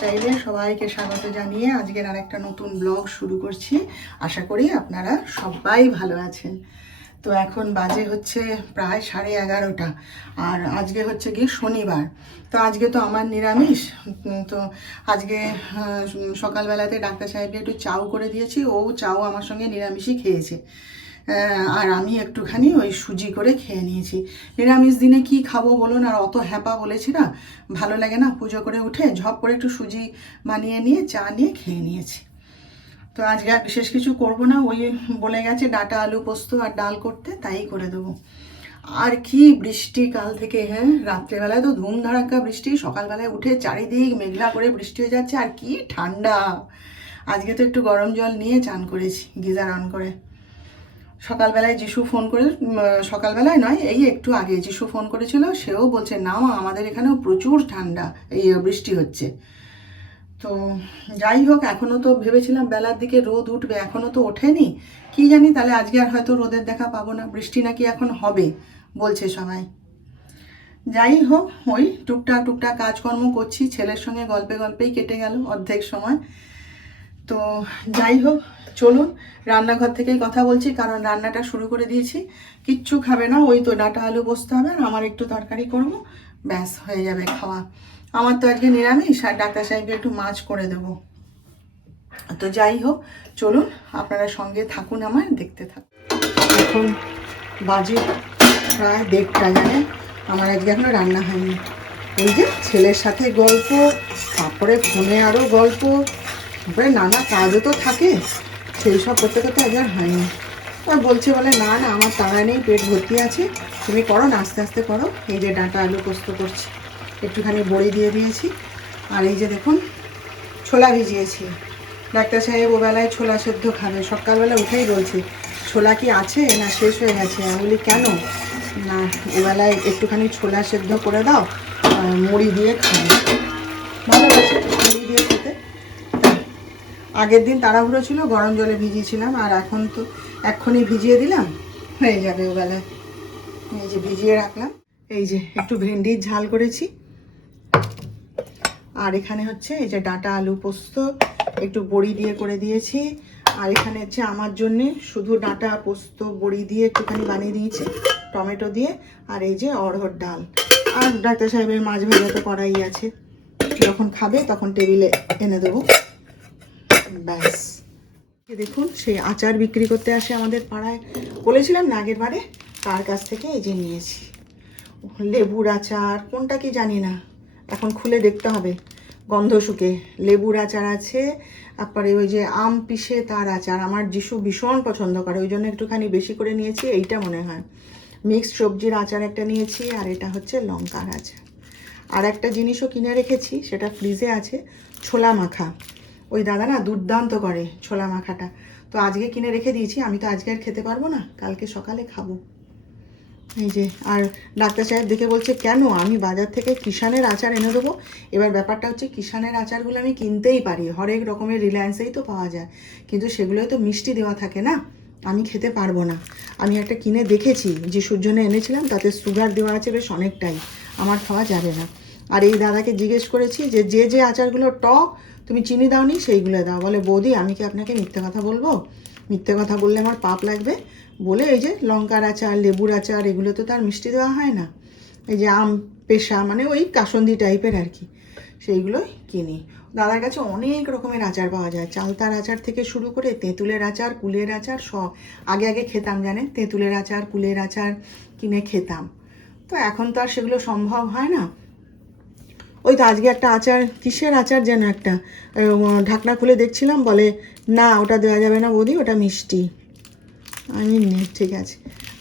লাইফস্টাইলে সবাইকে স্বাগত জানিয়ে আজকের আরেকটা নতুন ব্লগ শুরু করছি। আশা করি আপনারা সবাই ভালো আছেন। তো এখন বাজে হচ্ছে প্রায় 11:30, আর আজকে হচ্ছে গিয়ে শনিবার। তো আজকে তো আমার নিরামিষ। তো আজকে সকালবেলাতে ডাক্তার সাহেবকে একটু চাউ করে দিয়েছি, ও চাউ আমার সঙ্গে নিরামিষই খেয়েছে। আর আমি একটুখানি ওই সুজি করে খেয়ে নিয়েছি। নিরামিষ দিনে কি খাবো বলুন, আর অত হ্যাপা বলেছি না, ভালো লাগে না। পুজো করে উঠে ঝপ করে একটু সুজি বানিয়ে নিয়ে চা নিয়ে খেয়ে নিয়েছি। তো আজকে আর বিশেষ কিছু করব না, ওই বলে গেছে ডাঁটা আলু পোস্ত আর ডাল করতে, তাই করে দেবো। আর কি বৃষ্টি কাল থেকে, হ্যাঁ রাত্রেবেলায় তো ধুমধাড়াক্কা বৃষ্টি, সকালবেলায় উঠে চারিদিক মেঘলা করে বৃষ্টি হয়ে যাচ্ছে। আর কি ঠান্ডা! আজকে তো একটু গরম জল নিয়ে চান করেছি গিজার অন করে। সকালবেলায় যিশু ফোন করে, সকালবেলায় নয় এই একটু আগে যিশু ফোন করেছিল, সেও বলছে না মা আমাদের এখানেও প্রচুর ঠান্ডা, এই বৃষ্টি হচ্ছে। তো যাই হোক, এখনও তো ভেবেছিলাম বেলার দিকে রোদ উঠবে, এখনও তো ওঠেনি। কি জানি, তাহলে আজকে আর হয়তো রোদের দেখা পাবো না, বৃষ্টি নাকি এখন হবে বলছে সবাই। যাই হোক, ওই টুকটাক টুকটাক কাজকর্ম করছি, ছেলের সঙ্গে গল্পে গল্পেই কেটে গেল অর্ধেক সময়। তো যাই হোক, চলুন রান্নাঘর থেকেই কথা বলছি, কারণ রান্নাটা শুরু করে দিয়েছি। কিচ্ছু খাবে না, ওই তো ডাঁটা আলু বসতে হবে, আর আমার একটু তরকারি করব, ব্যাস হয়ে যাবে খাওয়া। আমার তো আজকে নিরামিষ, আর ডাক্তার সাহেবকে একটু মাছ করে দেব। তো যাই হোক, চলুন আপনারা সঙ্গে থাকুন, আমার দেখতে থাকুন। এখন বাজে প্রায় 1:30, জানেন আমার আজকে এখনো রান্না হয়নি। এই যে ছেলের সাথে গল্প, তারপরে ফোনে আরও গল্প, তারপরে নানা কাজও তো থাকে, সেই সব করতে করতে আজ আর হয়নি। আর বলছে বলে না না আমার তাড়া নেই, পেট ভর্তি আছে, তুমি করো না, আস্তে আস্তে করো। এই যে ডাঁটা আলু পোস্ত করছি, একটুখানি বড়ি দিয়ে দিয়েছি। আর এই যে দেখুন ছোলা ভিজিয়েছি। ডাক্তার সাহেব ওবেলায় ছোলা সেদ্ধ খাবে, সকালবেলা উঠেই বলছি ছোলা কি আছে না শেষ হয়ে গেছে। আমি বলি কেন, না ওবেলায় একটুখানি ছোলা সেদ্ধ করে দাও, মুড়ি দিয়ে খাবে, ভালোবাসে মুড়ি দিয়ে খেতে। আগের দিন তাড়াহুড়ো ছিল, গরম জলে ভিজিয়েছিলাম, আর এখন তো এক্ষুনি ভিজিয়ে দিলাম, হয়ে যাবে ওবেলায়। এই যে ভিজিয়ে রাখলাম। এই যে একটু ভেন্ডির ঝাল করেছি, আর এখানে হচ্ছে এই যে ডাঁটা আলু পোস্ত একটু বড়ি দিয়ে করে দিয়েছি। আর এখানে হচ্ছে আমার জন্যে শুধু ডাঁটা পোস্ত বড়ি দিয়ে একটুখানি বানিয়ে দিয়েছি টমেটো দিয়ে। আর এই যে অড়হর ডাল, আর ডাক্তার সাহেবের মাছ ভাজা তো করাই আছে, যখন খাবে তখন টেবিলে এনে দেবো, ব্যাস। দেখুন সেই আচার বিক্রি করতে আসে আমাদের পাড়ায়, বলেছিলাম না আগের বারে, তার কাছ থেকে এই যে নিয়েছি লেবুর আচার, কোনটা কি জানি না, এখন খুলে দেখতে হবে। গন্ধ শুকে লেবুর আচার আছে, তারপরে ওই যে আম পিষে তার আচার, আমার যিশু ভীষণ পছন্দ করে, ওই জন্য একটুখানি বেশি করে নিয়েছি। এইটা মনে হয় মিক্সড সবজির আচার একটা নিয়েছি, আর এটা হচ্ছে লঙ্কার আচার। আর একটা জিনিসও কিনে রেখেছি, সেটা ফ্রিজে আছে, ছোলা মাখা। ওই দাদা না দুর্দান্ত করে ছোলা মাখাটা, তো আজকে কিনে রেখে দিয়েছি। আমি তো আজকে আর খেতে পারবো না, কালকে সকালে খাবো। এই যে, আর ডাক্তার সাহেব দেখে বলছে কেন, আমি বাজার থেকে কিষানের আচার এনে দেবো। এবার ব্যাপারটা হচ্ছে কিষানের আচারগুলো আমি কিনতেই পারি, হরেক রকমের রিলায়েন্সেই তো পাওয়া যায়, কিন্তু সেগুলোই তো মিষ্টি দেওয়া থাকে না, আমি খেতে পারবো না। আমি একটা কিনে দেখেছি, যে সূর্যনে এনেছিলাম, তাতে সুগার দেওয়া আছে বেশ অনেকটাই, আমার খাওয়া যাবে না। আর এই দাদাকে জিজ্ঞেস করেছি যে যে যে আচারগুলো টক তুমি চিনি দাওনি সেইগুলো দাও। বলে বৌদি আমি কি আপনাকে মিথ্যে কথা বলবো, মিথ্যে কথা বললে আমার পাপ লাগবে বলে এই যে লঙ্কার আচার লেবুর আচার এগুলো তো তার মিষ্টি দেওয়া হয় না। এই যে আম পেশা মানে ওই কাসন্দি টাইপের আর কি, সেইগুলোই কিনি। দাদার কাছে অনেক রকমের আচার পাওয়া যায়, চালতার আচার থেকে শুরু করে তেঁতুলের আচার, কুলের আচার সব। আগে আগে খেতাম জানেন, তেঁতুলের আচার কুলের আচার কিনে খেতাম, তো এখন তো আর সেগুলো সম্ভব হয় না। ওই তো আজকে একটা আচার, কিসের আচার যেন একটা, ঢাকনা খুলে দেখছিলাম, বলে না ওটা দেওয়া যাবে না বৌদি, ওটা মিষ্টি। আমি ঠিক আছে।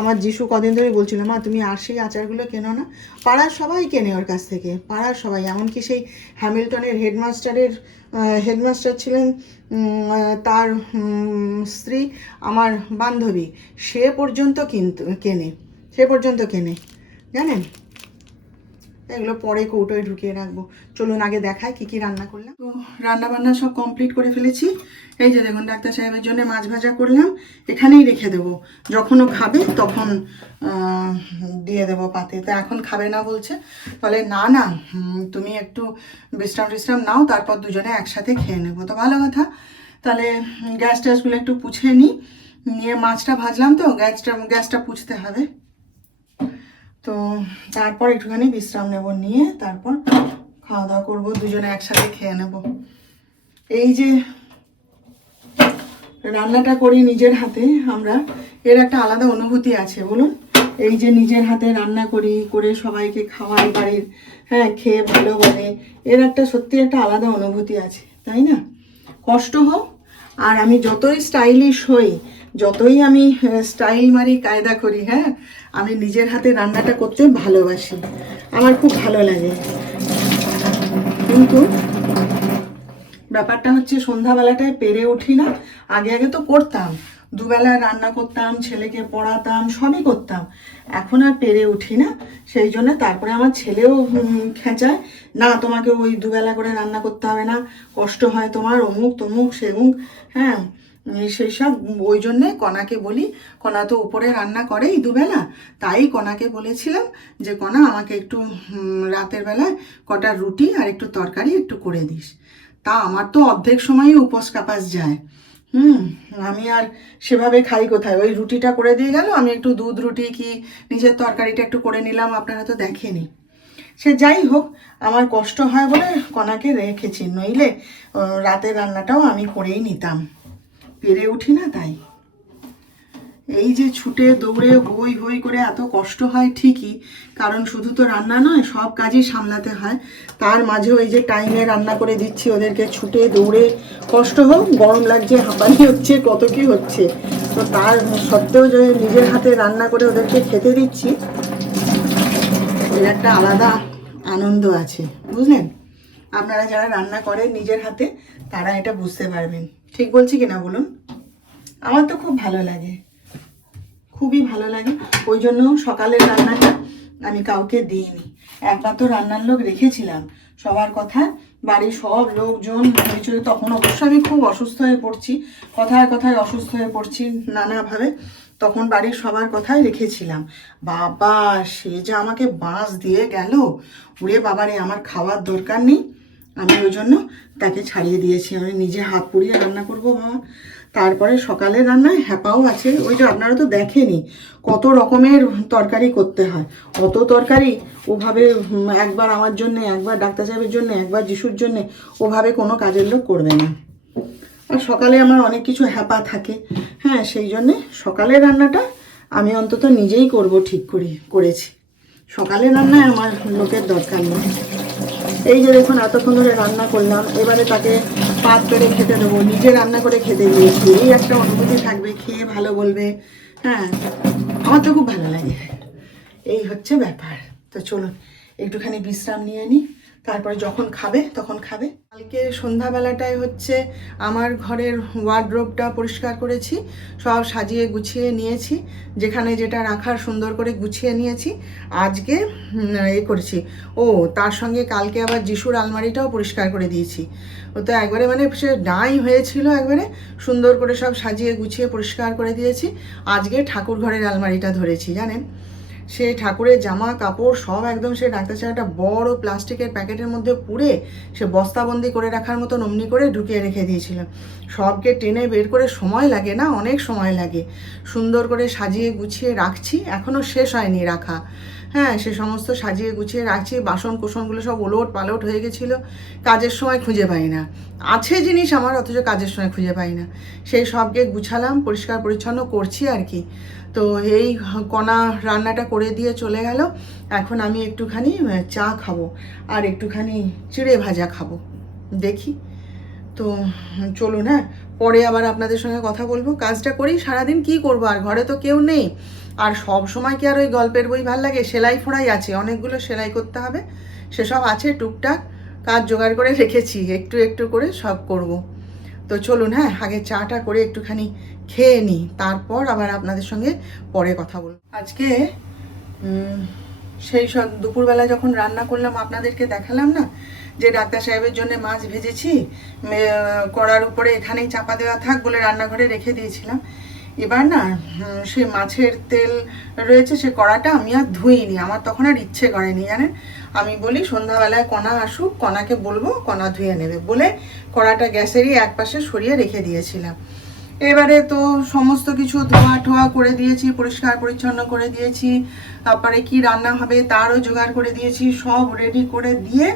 আমার যিশু কদিন ধরে বলছিল মা তুমি আর সেই আচারগুলো কেনো না, পাড়ার সবাই কেনে ওর কাছ থেকে, পাড়ার সবাই, এমনকি সেই হ্যামিল্টনের হেডমাস্টার ছিলেন, তার স্ত্রী আমার বান্ধবী, সে পর্যন্ত কেনে, সে পর্যন্ত কেনে, জানেন। এগুলো পরে কৌটোয় ঢুকিয়ে রাখবো। চলুন আগে দেখায় কি কি রান্না করলাম। তো রান্না বান্না সব কমপ্লিট করে ফেলেছি। এই যে দেখুন ডাক্তার সাহেবের জন্য মাছ ভাজা করলাম, এখানেই রেখে দেবো, যখনও খাবে তখন দিয়ে দেবো পাতে। তা এখন খাবে না বলছে, বলে না না তুমি একটু বিশ্রাম নাও, তারপর দুজনে একসাথে খেয়ে নেবো। তো ভালো কথা, তাহলে গ্যাস ট্যাসগুলো একটু পুছে নিই, নিয়ে মাছটা ভাজলাম তো গ্যাসটা পুছতে হবে। তো তারপর একটুখানি বিশ্রাম নেব, নিয়ে তারপর খাওয়া দাওয়া করবো, দুজনে একসাথে খেয়ে নেব। এই যে রান্নাটা করি নিজের হাতে আমরা, এর একটা আলাদা অনুভূতি আছে বলুন। এই যে নিজের হাতে রান্না করি, করে সবাইকে খাওয়াই বাড়ির, হ্যাঁ খেয়ে ভালো বলে, এর একটা সত্যি একটা আলাদা অনুভূতি আছে, তাই না? কষ্ট হোক আর আমি যতই স্টাইলিশ হই, যতই আমি স্টাইল মারি কায়দা করি, হ্যাঁ আমি নিজের হাতে রান্নাটা করতে ভালোবাসি, আমার খুব ভালো লাগে। কিন্তু ব্যাপারটা হচ্ছে সন্ধ্যাবেলাটায় পেরে উঠি না। আগে তো করতাম, দুবেলা রান্না করতাম, ছেলেকে পড়াতাম, সবই করতাম, এখন আর পেরে উঠি না। সেই জন্য তারপরে আমার ছেলেও খেঁচায়, না তোমাকে ওই দুবেলা করে রান্না করতে হবে না, কষ্ট হয় তোমার, অমুক তমুক সেমুক, হ্যাঁ সেই সব। ওই জন্যে কণাকে বলি, কণা তো উপরে রান্না করেই দুবেলা, তাই কণাকে বলেছিলাম যে কণা আমাকে একটু রাতের বেলায় কটা রুটি আর একটু তরকারি একটু করে দিস। তা আমার তো অর্ধেক সময়ই উপোস কাপাস যায়, আমি আর সেভাবে খাই কোথায়। ওই রুটিটা করে দিয়ে গেল, আমি একটু দুধ রুটি কি নিজের তরকারিটা একটু করে নিলাম, আপনারা তো দেখেনি। সে যাই হোক, আমার কষ্ট হয় বলে কণাকে রেখেছি, নইলে রাতের রান্নাটাও আমি করেই নিতাম, পেরে উঠি না তাই। এই যে ছুটে দৌড়ে হই হই করে এত কষ্ট হয় ঠিকই, কারণ শুধু তো রান্না নয়, সব কাজই সামলাতে হয়। তার মাঝেও এই যে টাইমে রান্না করে দিচ্ছি ওদেরকে, ছুটে দৌড়ে, কষ্ট হোক, গরম লাগছে, হাঁপানি হচ্ছে, কত কি হচ্ছে, তো তার সত্ত্বেও যে নিজের হাতে রান্না করে ওদেরকে খেতে দিচ্ছি, এর একটা আলাদা আনন্দ আছে, বুঝলেন? আপনারা যারা রান্না করেন নিজের হাতে, তারা এটা বুঝতে পারবেন। ঠিক বলছি কিনা বলুন? আমার তো খুব ভালো লাগে, খুবই ভালো লাগে। ওই জন্য সকালের রান্নাটা আমি কাউকে দিইনি। একবার তো রান্নার লোক রেখেছিলাম, সবার কথা, বাড়ির সব লোকজন হয়েছিল, তখন অবশ্য আমি খুব অসুস্থ হয়ে পড়ছি, কথায় কথায় অসুস্থ হয়ে পড়ছি নানাভাবে, তখন বাড়ির সবার কথাই রেখেছিলাম। বাবা সে যে আমাকে বাঁশ দিয়ে গেল, উড়ে বাবারে আমার খাওয়ার দরকার নেই, আমি ওই জন্য তাকে ছাড়িয়ে দিয়েছি, আমি নিজে হাত পুড়িয়ে রান্না করবো বাবা। তারপরে সকালের রান্নায় হ্যাপাও আছে, ওই যে আপনারা তো দেখেনি কত রকমের তরকারি করতে হয়, অত তরকারি ওভাবে একবার আমার জন্যে, একবার ডাক্তার সাহেবের জন্য, একবার যিশুর জন্যে, ওভাবে কোনো কাজের লোক করবে না। আর সকালে আমার অনেক কিছু হ্যাপা থাকে, হ্যাঁ সেই জন্যে সকালের রান্নাটা আমি অন্তত নিজেই করব ঠিক করেছি। সকালের রান্নায় আমার লোকের দরকার নেই। এই যে দেখুন এতক্ষণ ধরে রান্না করলাম, এবারে তাকে পাত পেরে খেতে দেবো, নিজে রান্না করে খেতে দিয়েছি, এই একটা অনুভূতি থাকবে, খেয়ে ভালো বলবে, হ্যাঁ আমার তো খুব ভালো লাগে। এই হচ্ছে ব্যাপার। তো চলুন একটুখানি বিশ্রাম নিয়ে নিই, তারপরে যখন খাবে তখন খাবে। কালকে সন্ধ্যাবেলাটায় হচ্ছে আমার ঘরের ওয়ার্ডরোবটা পরিষ্কার করেছি, সব সাজিয়ে গুছিয়ে নিয়েছি, যেখানে যেটা রাখার সুন্দর করে গুছিয়ে নিয়েছি। আজকে করেছি, ও তার সঙ্গে কালকে আবার যিশুর আলমারিটাও পরিষ্কার করে দিয়েছি। ও তো একবারে মানে সে ডাঁই হয়েছিল, একবারে সুন্দর করে সব সাজিয়ে গুছিয়ে পরিষ্কার করে দিয়েছি। আজকে ঠাকুর ঘরের আলমারিটা ধরেছি, জানেন সে ঠাকুরের জামা কাপড় সব একদম সে ডাক্তার একটা বড় প্লাস্টিকের প্যাকেটের মধ্যে পুরে সে বস্তাবন্দি করে রাখার মতন অমনি করে ঢুকিয়ে রেখে দিয়েছিল। সবকে টেনে বের করে সময় লাগে না, অনেক সময় লাগে, সুন্দর করে সাজিয়ে গুছিয়ে রাখছি, এখনও শেষ হয়নি রাখা, হ্যাঁ সে সমস্ত সাজিয়ে গুছিয়ে রাখছি। বাসন কোসনগুলো সব ওলট পালট হয়ে গেছিলো, কাজের সময় খুঁজে পাই না, আছে জিনিস আমার, অথচ কাজের সময় খুঁজে পাই না, সেই সবকে গুছালাম, পরিষ্কার পরিচ্ছন্ন করছি আর কি। তো এই কণা রান্নাটা করে দিয়ে চলে গেল, এখন আমি একটুখানি চা খাবো আর একটুখানি চিড়ে ভাজা খাবো, দেখি। তো চলুন, হ্যাঁ পরে আবার আপনাদের সঙ্গে কথা বলবো। কাজটা করি, সারাদিন কি করব, আর ঘরে তো কেউ নেই, আর সব সময় কি আর ওই গল্পের বই ভাল লাগে? সেলাই ফোড়াই আছে, অনেকগুলো সেলাই করতে হবে, সেসব আছে, টুকটাক কাজ জোগাড় করে রেখেছি, একটু একটু করে সব করব। তো চলুন, হ্যাঁ আগে চাটা করে একটুখানি খেয়ে নিই, তারপর আবার আপনাদের সঙ্গে পরে কথা বলব। আজকে সেই সব দুপুরবেলা যখন রান্না করলাম আপনাদেরকে দেখালাম না, যে ডাক্তার সাহেবের জন্য মাছ ভেজেছি, কড়ার উপরে এখানেই চাপা দেওয়া থাক বলে রান্নাঘরে রেখে দিয়েছিলাম। এবার না সে মাছের তেল রয়েছে, সে কড়াটা আমি আর ধুইনি, আমার তখন আর ইচ্ছে করেনি জানেন। আমি বলি সন্ধ্যাবেলায় কণা আসুক, কণাকে বলবো কণা ধুয়ে নেবে বলে কড়াটা গ্যাসেরই এক পাশে সরিয়ে রেখে দিয়েছিলাম। এবারে তো সমস্ত কিছু ধোয়া ঠোয়া করে দিয়েছি, পরিষ্কার পরিচ্ছন্ন করে দিয়েছি, তারপরে কি রান্না হবে তারও জোগাড় করে দিয়েছি, সব রেডি করে দিয়ে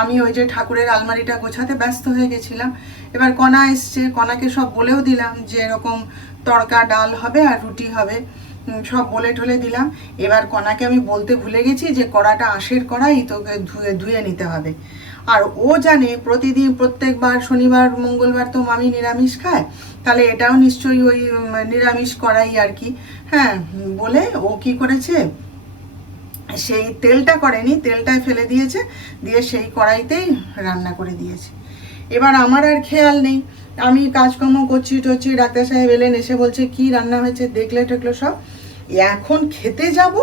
আমি ওই যে ঠাকুরের আলমারিটা গোছাতে ব্যস্ত হয়ে গেছিলাম। এবার কণা এসছে, কণাকে সব বলেও দিলাম যে এরকম তড়কা ডাল হবে আর রুটি হবে, সব বলে টলে দিলাম। এবার কণাকে আমি বলতে ভুলে গেছি যে কড়াটা আঁশের কড়াই, তোকে ধুয়ে নিতে হবে। আর ও জানে প্রতিদিন প্রত্যেকবার শনিবার মঙ্গলবার তো মামি নিরামিষ খায়, তাহলে এটাও নিশ্চয়ই ওই নিরামিষ করাই আর কি। হ্যাঁ, বলে ও কি করেছে, সেই তেলটা করেনি, তেলটায় ফেলে দিয়েছে, দিয়ে সেই কড়াইতেই রান্না করে দিয়েছে। এবার আমার আর খেয়াল নেই, আমি কাজকর্ম করছি টচ্ছি, ডাক্তার সাহেব এলেন, এসে বলছে কি রান্না হয়েছে দেখলে টেকলো সব। এখন খেতে যাব,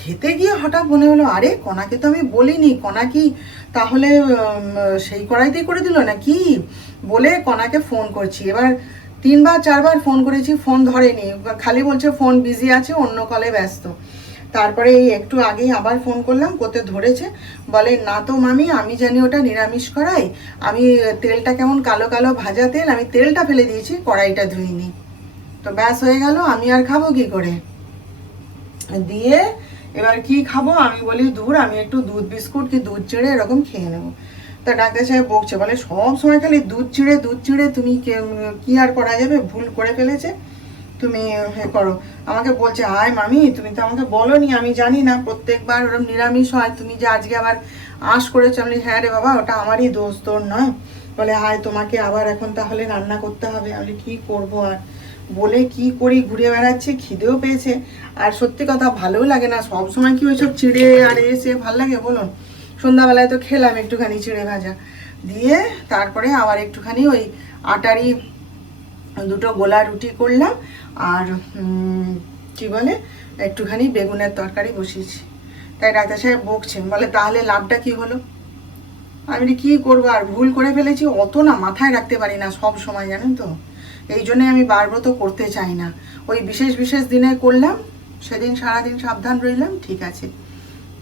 খেতে গিয়ে হঠাৎ মনে হলো আরে কণাকে তো আমি বলিনি, কণা কি তাহলে সেই কড়াইতেই করে দিল না কি, বলে কণাকে ফোন করছি। এবার 3বার 4বার ফোন করেছি, ফোন ধরেনি, খালি বলছে ফোন বিজি আছে, অন্য কলে ব্যস্ত। তারপরে এই একটু আগেই আবার ফোন করলাম, করতে ধরেছে, বলে না তো মামি, আমি জানি ওটা নিরামিষ কড়াই, আমি তেলটা কেমন কালো কালো ভাজা তেল, আমি তেলটা ফেলে দিয়েছি, কড়াইটা ধুইনি। তো ব্যাস হয়ে গেল, আমি আর খাবো কি করে। দিয়ে এবার কি খাবো, আমি বলি দূর, আমি একটু দুধ বিস্কুট কি দুধ চিড়ে এরকম খেয়ে নেবো। তা ডাক্তার সাহেব বকছে, বলে সব সময় খালি দুধ চিড়ে তুমি কি আর করা যাবে, ভুল করে ফেলেছে, তুমি করো। আমাকে বলছে হায় মামি, তুমি তো আমাকে বলোনি, আমি জানি না, প্রত্যেকবার ওরকম নিরামিষ হয়, তুমি যে আজকে আবার আঁশ করেছো। আমি হ্যাঁ রে বাবা, ওটা আমারই দোষ, তোর নয়। বলে হায় তোমাকে আবার এখন তাহলে রান্না করতে হবে। আমি কি করব আর, বলে কি করি, ঘুরে বেড়াচ্ছি, খিদেও পেয়েছে, আর সত্যি কথা ভালোও লাগে না, সব সময় কি ওইসব চিড়ে আর এসে ভাল লাগে বলুন। সন্ধ্যাবেলায় তো খেলাম একটুখানি চিড়ে ভাজা দিয়ে, তারপরে আবার একটুখানি ওই আটারই 2টো গোলা রুটি করলাম, আর কি বলে একটুখানি বেগুনের তরকারি বসিয়েছি। তাই ডাক্তার সাহেব বকছেন, বলে তাহলে লাভটা কি হলো। আমি কি করবো, আর ভুল করে ফেলেছি, অত না মাথায় রাখতে পারি না সব সময়, জানেন তো, এই জন্যে আমি বারবার তো করতে চাই না। ওই বিশেষ বিশেষ দিনে করলাম, সেদিন সারাদিন সাবধান রইলাম, ঠিক আছে,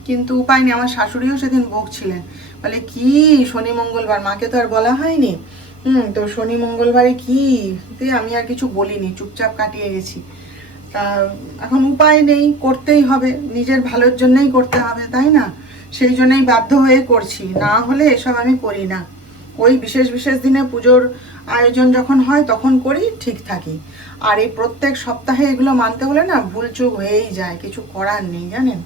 কিন্তু উপায় নেই। আমার শাশুড়িও সেদিন বকছিলেন, বলে কি শনি মঙ্গলবার, মাকে তো আর বলা হয়নি, তো শনি মঙ্গলবারে কি, আমি আর কিছু বলিনি, চুপচাপ কাটিয়ে গেছি। তা এখন উপায় নেই, করতেই হবে, নিজের ভালোর জন্যই করতে হবে, তাই না, সেই জন্যই বাধ্য হয়ে করছি, না হলে এসব আমি করি না। ওই বিশেষ বিশেষ দিনে পুজোর আয়োজন যখন হয় তখন করি, ঠিক থাকি। আর এই প্রত্যেক সপ্তাহে এগুলো মানতে হলে না ভুল চুক হয়েই যায়, কিছু করার নেই জানেন।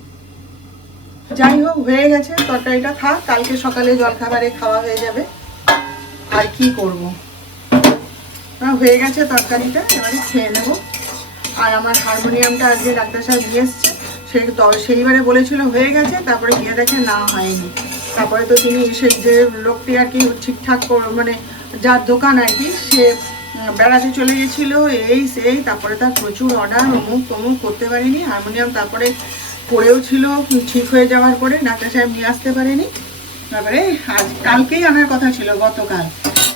যাই হোক, হয়ে গেছে, তরকারিটা থাক, কালকে সকালে জলখাবারে খাওয়া হয়ে যাবে, আর কি করব। হয়ে গেছে তরকারিটা, এবারে খেয়ে নেব। আর আমার হারমোনিয়ামটা আজকে ডাক্তার সাহেব নিয়ে এসছে, সেইবারে বলেছিল হয়ে গেছে, তারপরে গিয়ে দেখে না হয়নি। তারপরে তো তিনি সেই যে লোকটি আর কি ঠিকঠাক মানে যার দোকান আর কি, সে বেড়াতে চলে গেছিলো, এই সেই, তারপরে তার প্রচুর অর্ডার, অমুক তমুক, করতে পারিনি। হারমোনিয়াম তারপরে পড়েও ছিল, ঠিক হয়ে যাওয়ার পরে ডাক্তার সাহেব নিয়ে আসতে পারেনি। তারপরে কালকেই আনার কথা ছিল, গতকাল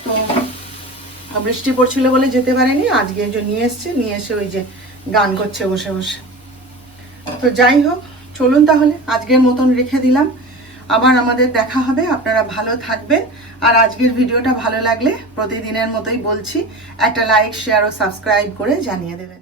তো বৃষ্টি পড়ছিল বলে যেতে পারেনি, আজকে যে নিয়ে এসে ওই যে গান করছে বসে বসে। তো যাই হোক, চলুন তাহলে আজকের মতন রেখে দিলাম, আবার আমাদের দেখা হবে, আপনারা ভালো থাকবেন। আর আজকের ভিডিওটা ভালো লাগলে প্রতিদিনের মতোই বলছি, একটা লাইক শেয়ার ও সাবস্ক্রাইব করে জানিয়ে দেবেন।